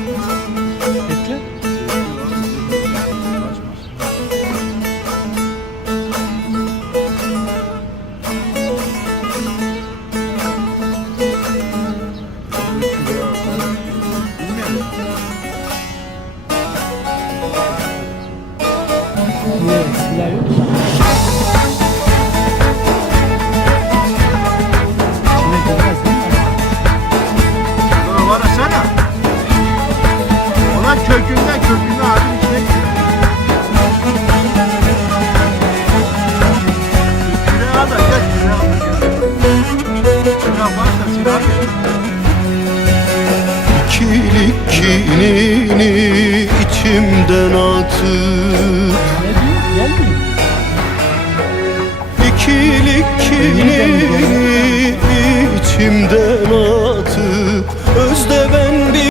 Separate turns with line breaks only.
Bekle. Niye? Silah yok
kökünden kökünden ağacın içine al da gel silah gel.
İkilik kinini içimden atıp. İkilik kinini içimden